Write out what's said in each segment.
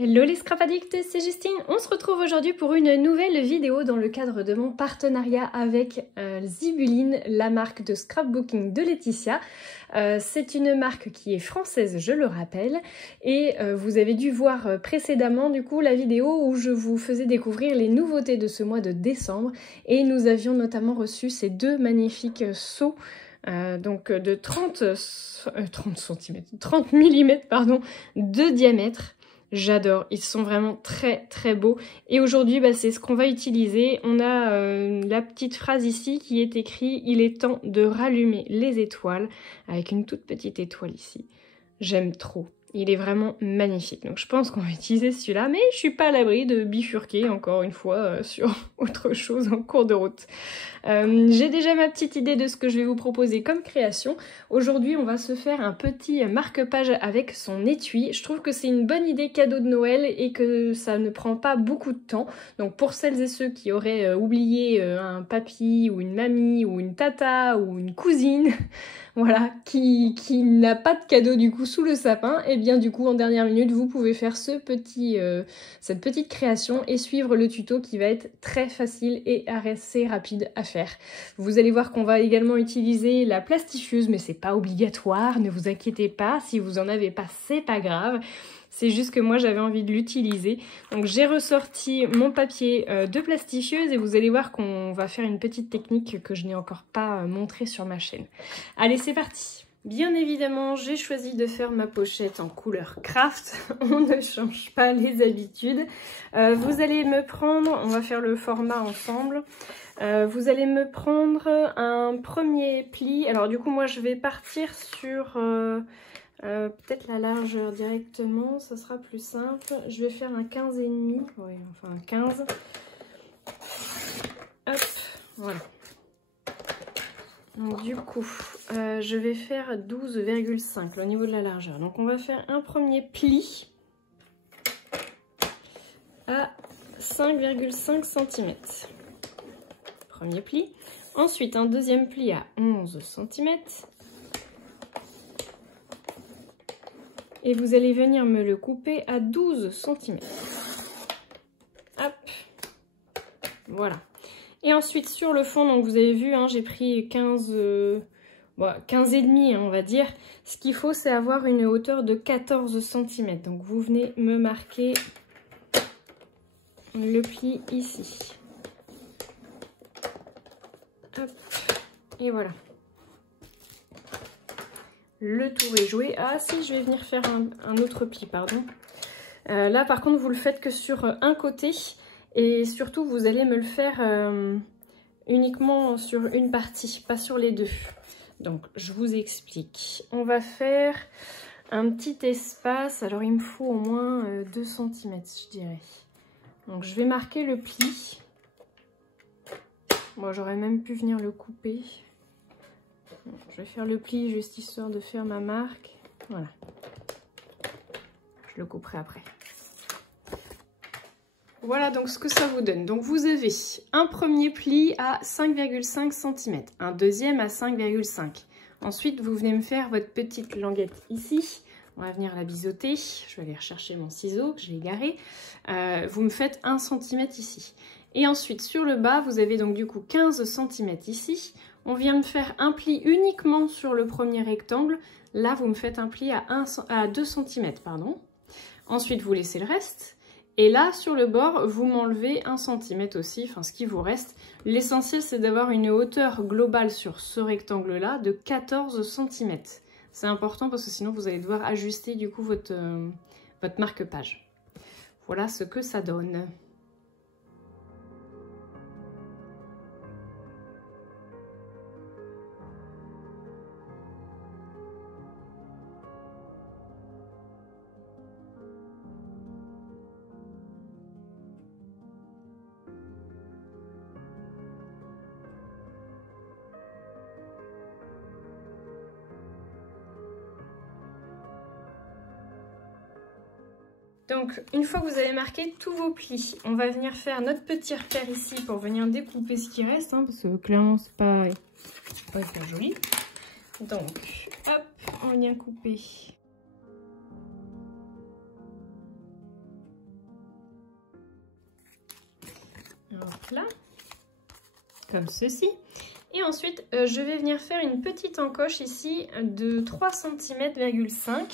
Hello les Scrap Addicts, c'est Justine. On se retrouve aujourd'hui pour une nouvelle vidéo dans le cadre de mon partenariat avec Zibuline, la marque de scrapbooking de Laetitia. C'est une marque qui est française, je le rappelle, et vous avez dû voir précédemment du coup la vidéo où je vous faisais découvrir les nouveautés de ce mois de décembre, et nous avions notamment reçu ces deux magnifiques seaux. Donc de 30 mm pardon, de diamètre. J'adore, ils sont vraiment très très beaux. Et aujourd'hui, c'est ce qu'on va utiliser. On a la petite phrase ici qui est écrite « Il est temps de rallumer les étoiles » avec une toute petite étoile ici. J'aime trop. Il est vraiment magnifique. Donc je pense qu'on va utiliser celui-là, mais je suis pas à l'abri de bifurquer encore une fois sur autre chose en cours de route. J'ai déjà ma petite idée de ce que je vais vous proposer comme création. Aujourd'hui, on va se faire un petit marque-page avec son étui. Je trouve que c'est une bonne idée cadeau de Noël et que ça ne prend pas beaucoup de temps. Donc pour celles et ceux qui auraient oublié un papy ou une mamie ou une tata ou une cousine, voilà, qui n'a pas de cadeau du coup sous le sapin, et bien du coup en dernière minute vous pouvez faire cette petite création et suivre le tuto qui va être très facile et assez rapide à faire. Vous allez voir qu'on va également utiliser la plastifieuse, mais c'est pas obligatoire, ne vous inquiétez pas, si vous en avez pas c'est pas grave. C'est juste que moi j'avais envie de l'utiliser. Donc j'ai ressorti mon papier de plastifieuse et vous allez voir qu'on va faire une petite technique que je n'ai encore pas montrée sur ma chaîne. Allez, c'est parti! Bien évidemment, j'ai choisi de faire ma pochette en couleur craft. On ne change pas les habitudes. Vous allez me prendre, on va faire le format ensemble. Vous allez me prendre un premier pli. Alors du coup, moi je vais partir sur... peut-être la largeur directement, ça sera plus simple. Je vais faire un 15,5, oui, enfin un 15. Hop, voilà. Donc du coup, je vais faire 12,5 au niveau de la largeur. Donc on va faire un premier pli à 5,5 cm. Premier pli. Ensuite, un deuxième pli à 11 cm. Et vous allez venir me le couper à 12 cm. Hop. Voilà. Et ensuite, sur le fond, donc vous avez vu, hein, j'ai pris 15 et demi, on va dire. Ce qu'il faut, c'est avoir une hauteur de 14 cm. Donc vous venez me marquer le pli ici. Hop. Et voilà. Le tour est joué. Ah si, je vais venir faire un autre pli, pardon. Là, par contre, vous le faites que sur un côté. Et surtout, vous allez me le faire uniquement sur une partie, pas sur les deux. Donc, je vous explique. On va faire un petit espace. Alors, il me faut au moins 2 cm, je dirais. Donc, je vais marquer le pli. Bon, j'aurais même pu venir le couper. Je vais faire le pli juste histoire de faire ma marque. Voilà. Je le couperai après. Voilà donc ce que ça vous donne. Donc vous avez un premier pli à 5,5 cm, un deuxième à 5,5. Ensuite, vous venez me faire votre petite languette ici. On va venir la biseauter. Je vais aller rechercher mon ciseau que j'ai égaré. Vous me faites 1 cm ici. Et ensuite, sur le bas, vous avez donc du coup 15 cm ici. On vient me faire un pli uniquement sur le premier rectangle. Là, vous me faites un pli à 2 cm, pardon. Ensuite, vous laissez le reste. Et là, sur le bord, vous m'enlevez 1 cm aussi, enfin ce qui vous reste. L'essentiel, c'est d'avoir une hauteur globale sur ce rectangle-là de 14 cm. C'est important parce que sinon, vous allez devoir ajuster du coup votre marque-page. Voilà ce que ça donne. Donc, une fois que vous avez marqué tous vos plis, on va venir faire notre petit repère ici pour venir découper ce qui reste, hein, parce que clairement, c'est pas hyper joli. Donc, hop, on vient couper là, comme ceci. Et ensuite, je vais venir faire une petite encoche ici de 3 cm,5 cm.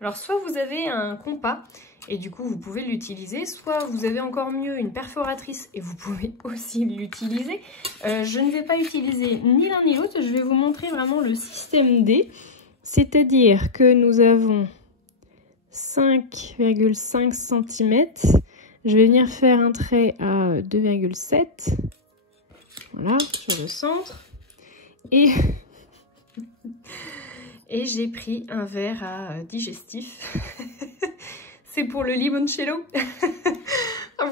Alors, soit vous avez un compas, et du coup, vous pouvez l'utiliser, soit vous avez encore mieux une perforatrice, et vous pouvez aussi l'utiliser. Je ne vais pas utiliser ni l'un ni l'autre, je vais vous montrer vraiment le système D. C'est-à-dire que nous avons 5,5 cm. Je vais venir faire un trait à 2,7. Voilà, sur le centre. Et j'ai pris un verre à digestif. C'est pour le limoncello.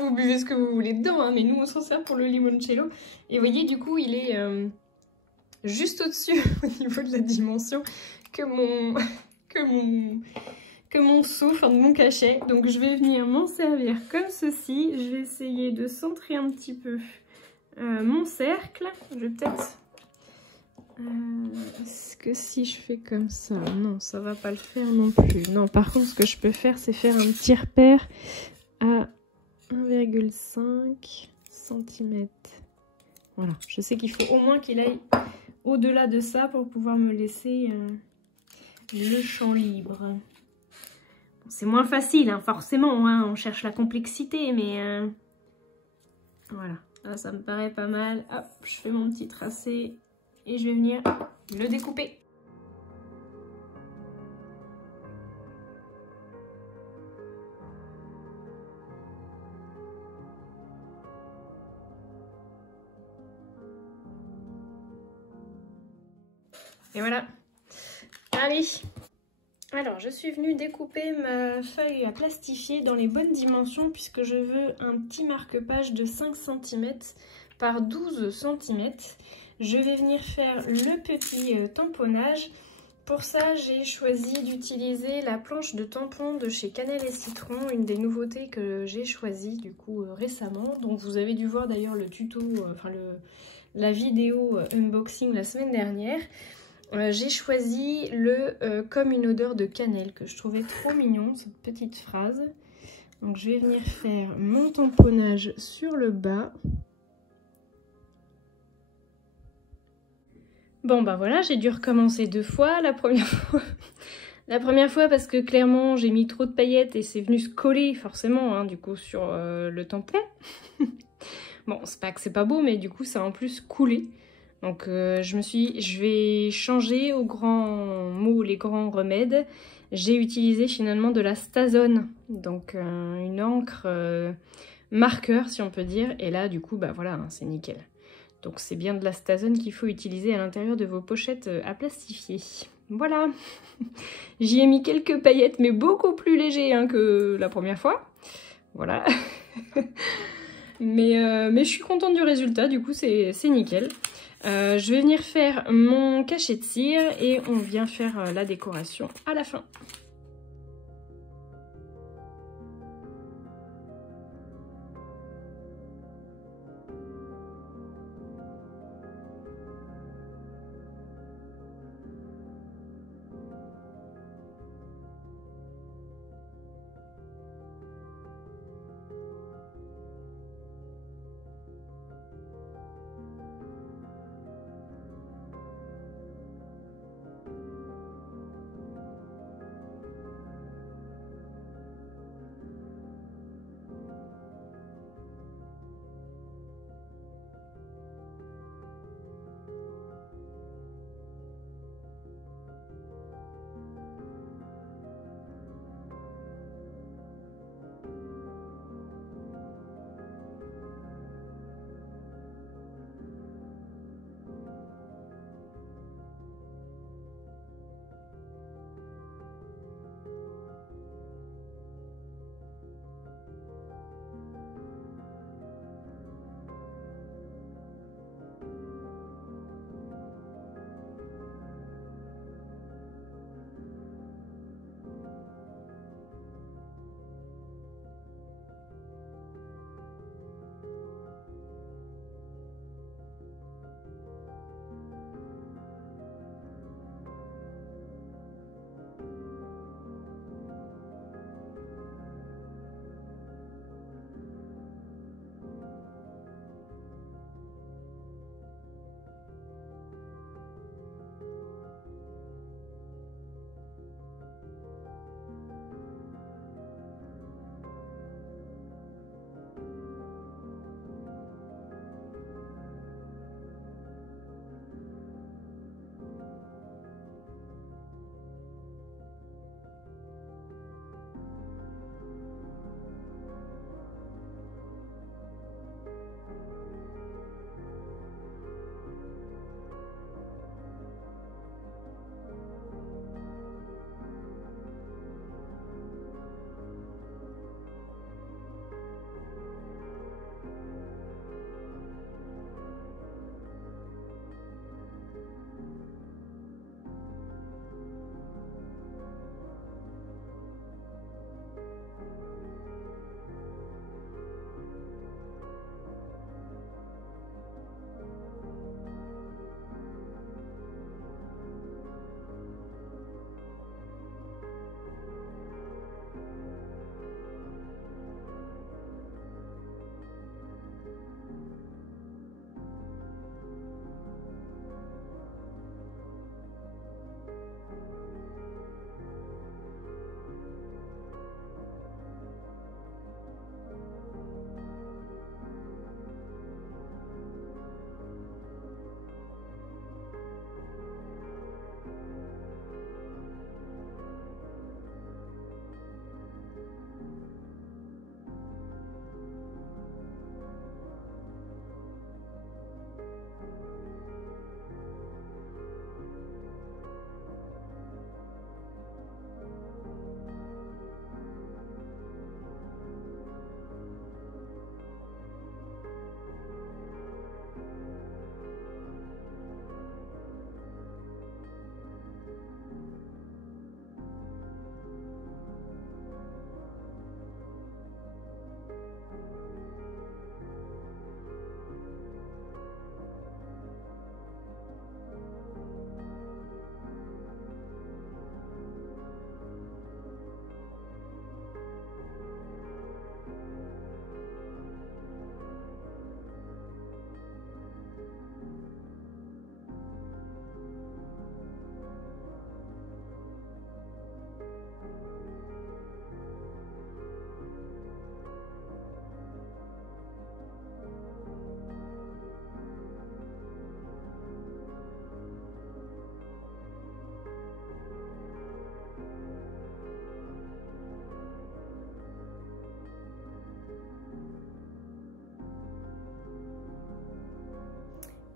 Vous buvez ce que vous voulez dedans, hein, mais nous on s'en sert pour le limoncello. Et vous voyez, du coup, il est juste au-dessus au niveau de la dimension que mon seau, enfin de mon cachet. Donc je vais venir m'en servir comme ceci. Je vais essayer de centrer un petit peu mon cercle. Je vais peut-être... est-ce que si je fais comme ça, non, ça va pas le faire non plus. Non, par contre, ce que je peux faire, c'est faire un petit repère à 1,5 cm. Voilà, je sais qu'il faut au moins qu'il aille au-delà de ça pour pouvoir me laisser le champ libre. Bon, c'est moins facile, hein, forcément, hein, on cherche la complexité, mais voilà, là, ça me paraît pas mal. Hop, je fais mon petit tracé. Et je vais venir le découper. Et voilà. Allez. Alors, je suis venue découper ma feuille à plastifier dans les bonnes dimensions puisque je veux un petit marque-page de 5 cm par 12 cm. Je vais venir faire le petit tamponnage. Pour ça, j'ai choisi d'utiliser la planche de tampon de chez Cannelle et Citron, une des nouveautés que j'ai choisi du coup récemment. Donc vous avez dû voir d'ailleurs le tuto, la vidéo unboxing la semaine dernière. J'ai choisi le comme une odeur de cannelle que je trouvais trop mignon, cette petite phrase. Donc je vais venir faire mon tamponnage sur le bas. Bon bah voilà, j'ai dû recommencer 2 fois. La première fois parce que clairement j'ai mis trop de paillettes et c'est venu se coller forcément hein, du coup sur le tampon. Bon, c'est pas que c'est pas beau, mais du coup ça a en plus coulé. Donc je me suis dit, je vais changer aux grands mots, les grands remèdes. J'ai utilisé finalement de la Stazone, donc une encre marqueur si on peut dire. Et là du coup bah voilà, hein, c'est nickel. Donc c'est bien de la Stazone qu'il faut utiliser à l'intérieur de vos pochettes à plastifier. Voilà. J'y ai mis quelques paillettes, mais beaucoup plus légers hein, que la première fois. Voilà. mais je suis contente du résultat, du coup c'est nickel. Je vais venir faire mon cachet de cire et on vient faire la décoration à la fin.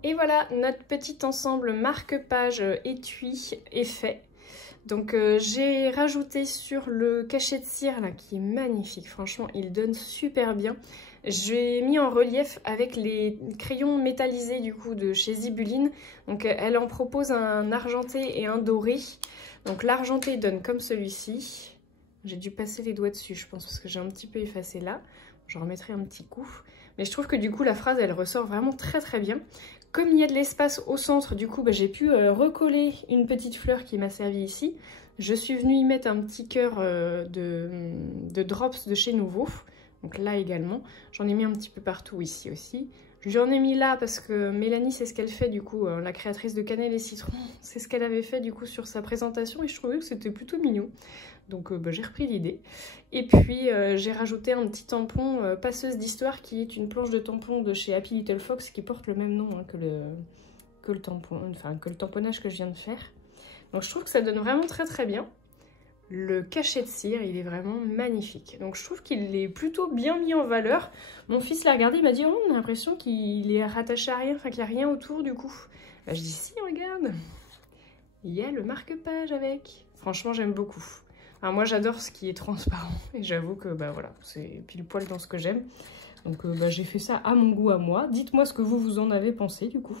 Et voilà, notre petit ensemble marque-page étui est fait. Donc j'ai rajouté sur le cachet de cire là, qui est magnifique, franchement il donne super bien. J'ai mis en relief avec les crayons métallisés du coup de chez Zibuline. Donc elle en propose un argenté et un doré. Donc l'argenté donne comme celui-ci. J'ai dû passer les doigts dessus je pense parce que j'ai un petit peu effacé là. Je remettrai un petit coup. Mais je trouve que du coup la phrase elle ressort vraiment très bien. Comme il y a de l'espace au centre, du coup, j'ai pu recoller une petite fleur qui m'a servi ici. Je suis venue y mettre un petit cœur de drops de chez Nouveau. Donc là également. J'en ai mis un petit peu partout ici aussi. J'en ai mis là parce que Mélanie, c'est ce qu'elle fait du coup, la créatrice de Cannelle et Citron. C'est ce qu'elle avait fait du coup sur sa présentation et je trouvais que c'était plutôt mignon. Donc j'ai repris l'idée. Et puis j'ai rajouté un petit tampon passeuse d'histoire qui est une planche de tampon de chez Happy Little Fox qui porte le même nom hein, que le tamponnage que je viens de faire. Donc je trouve que ça donne vraiment très bien. Le cachet de cire, il est vraiment magnifique. Donc je trouve qu'il est plutôt bien mis en valeur. Mon fils l'a regardé, il m'a dit oh, on a l'impression qu'il est rattaché à rien, enfin qu'il n'y a rien autour du coup. Bah, je dis si, regarde, il y a le marque-page avec. Franchement j'aime beaucoup. Alors moi j'adore ce qui est transparent et j'avoue que bah voilà, c'est pile poil dans ce que j'aime. Donc bah, j'ai fait ça à mon goût à moi. Dites-moi ce que vous en avez pensé du coup.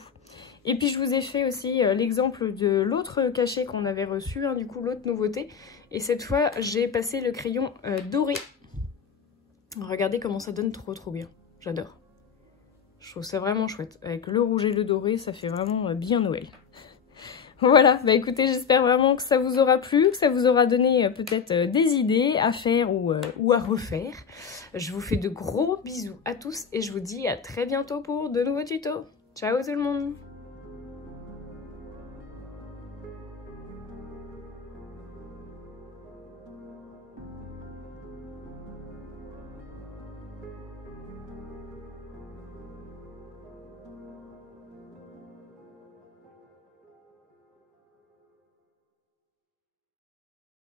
Et puis je vous ai fait aussi l'exemple de l'autre cachet qu'on avait reçu, hein, du coup l'autre nouveauté. Et cette fois j'ai passé le crayon doré. Regardez comment ça donne trop bien, j'adore. Je trouve ça vraiment chouette. Avec le rouge et le doré, ça fait vraiment bien Noël. Voilà, bah écoutez, j'espère vraiment que ça vous aura plu, que ça vous aura donné peut-être des idées à faire ou à refaire. Je vous fais de gros bisous à tous et je vous dis à très bientôt pour de nouveaux tutos. Ciao tout le monde!